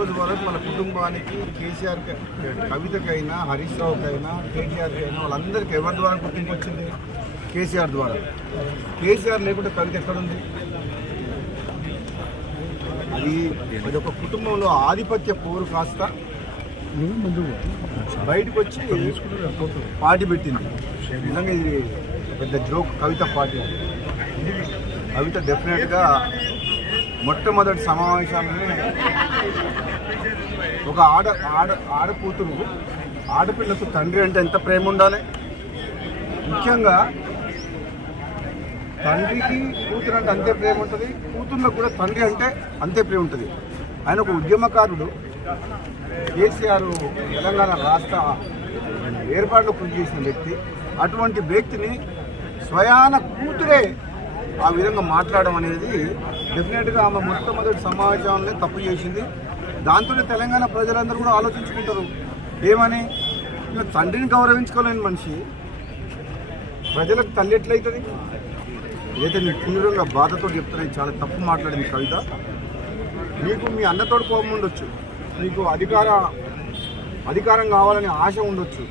రోజు వరకు మన కుటుంబానికి కేసీఆర్ కవితకైనా హరీష్ రావుకైనా కేటీఆర్కి అయినా వాళ్ళందరికీ ఎవరి ద్వారా గుర్తింపు వచ్చింది? కేసీఆర్ ద్వారా. కేసీఆర్ లేకుంటే కవిత ఎక్కడుంది? అది ఒక కుటుంబంలో ఆధిపత్య పోరు కాస్త బయటకు వచ్చి పార్టీ పెట్టింది. నిజంగా ఇది పెద్ద జోక్. కవిత పార్టీ కవిత డెఫినెట్గా మొట్టమొదటి సమావేశాలని ఒక ఆడకూతురు ఆడపిల్లకు తండ్రి అంటే ఎంత ప్రేమ ఉండాలి. ముఖ్యంగా తండ్రికి కూతురు అంటే అంతే ప్రేమ ఉంటుంది, కూతుర్లకు కూడా తండ్రి అంటే అంతే ప్రేమ ఉంటుంది. ఆయన ఒక ఉద్యమకారుడు. కేసీఆర్ తెలంగాణ రాష్ట్ర ఏర్పాటులో కృషి చేసిన వ్యక్తి. అటువంటి వ్యక్తిని స్వయాన కూతురే ఆ విధంగా మాట్లాడడం అనేది డెఫినెట్గా ఆమె మొట్టమొదటి సమావేశంలో తప్పు చేసింది. దాంతోనే తెలంగాణ ప్రజలందరూ కూడా ఆలోచించుకుంటారు ఏమని. తండ్రిని గౌరవించుకోలేని మనిషి ప్రజలకు తల్లి ఎట్లయితుంది? ఏదైతే నేను తీవ్రంగా బాధతో చెప్తున్నాను. చాలా తప్పు మాట్లాడింది కవిత. నీకు మీ అన్నతోడు కోపం ఉండొచ్చు, నీకు అధికారం కావాలనే ఆశ ఉండొచ్చు,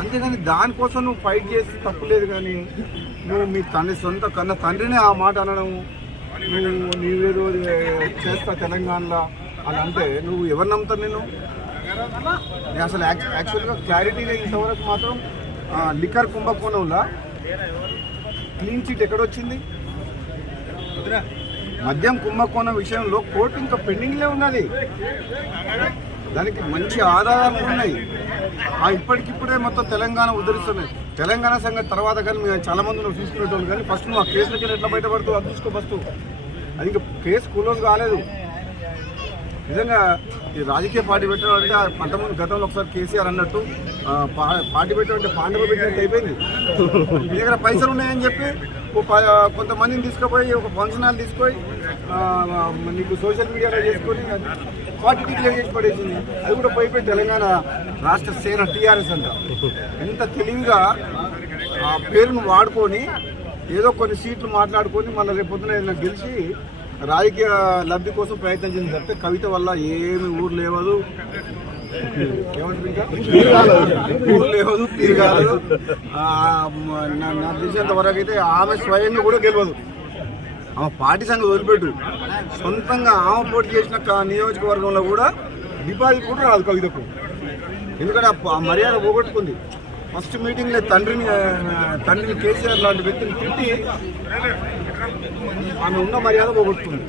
అంతేగాని దానికోసం నువ్వు ఫైట్ చేసి తప్పు లేదు. కానీ నువ్వు మీ సొంత కన్న తండ్రిని ఆ మాట అనడం, నీవేదో చేస్తా తెలంగాణలో అని అంటే నువ్వు ఎవరు నమ్ముతారు? నేను అసలు యాక్చువల్గా క్లారిటీగా ఇంతవరకు మాత్రం లిక్కర్ కుంభకోణంలో క్లీన్ చిట్ ఎక్కడొచ్చింది? మద్యం కుంభకోణం విషయంలో కోర్టు ఇంకా పెండింగ్లే ఉన్నది. దానికి మంచి ఆధారాలు ఉన్నాయి. ఇప్పటికిప్పుడే మొత్తం తెలంగాణ ఉద్ధరిస్తున్నాయి. తెలంగాణ సంగతి తర్వాత కానీ మేము చాలామంది నువ్వు తీసుకునేటోళ్ళు. కానీ ఫస్ట్ నువ్వు ఆ కేసులకి ఎట్లా బయటపడుతూ అది చూసుకో ఫస్ట్. అది ఇంకా కేసు క్లోజ్ కాలేదు. నిజంగా ఈ రాజకీయ పార్టీ పెట్టడం అంటే అంతకుముందు గతంలో ఒకసారి కేసీఆర్ అన్నట్టు పార్టీ పెట్టడం అంటే పాండవ పెట్టినట్టు అయిపోయింది. మీ దగ్గర పైసలు ఉన్నాయని చెప్పి కొంతమందిని తీసుకుపోయి ఒక ఫంక్షన్ హాల్ తీసుకొని నీకు సోషల్ మీడియాలో చేసుకొని పార్టీ డిక్లేర్ చేసి పడేసింది. అది కూడా పోయిపోయి తెలంగాణ రాష్ట్ర సేన టీఆర్ఎస్ అంట. ఎంత తెలివిగా ఆ పేరును వాడుకొని ఏదో కొన్ని సీట్లు మాట్లాడుకొని మళ్ళీ రేపు పొద్దున ఏదైనా గెలిచి రాజకీయ లబ్ధి కోసం ప్రయత్నం చేసింది తప్పితే కవిత వల్ల ఏమి ఊరు లేవదు, ఊరు లేవదు, తిరగాలదు. నాకు తెలిసినంత వరకు అయితే ఆమె స్వయంగా కూడా గెలవదు. ఆమె పార్టీ సంగతి వదిలిపెట్టు, సొంతంగా ఆమె పోటీ చేసిన నియోజకవర్గంలో కూడా డిపాజిట్ కూడా రాదు కవితకు. ఎందుకంటే ఆ మర్యాద పోగొట్టుకుంది. ఫస్ట్ మీటింగ్లో తండ్రిని కేసీఆర్ లాంటి వ్యక్తిని తిట్టి ఆమె ఉన్న మర్యాద పోగొట్టుకుంది.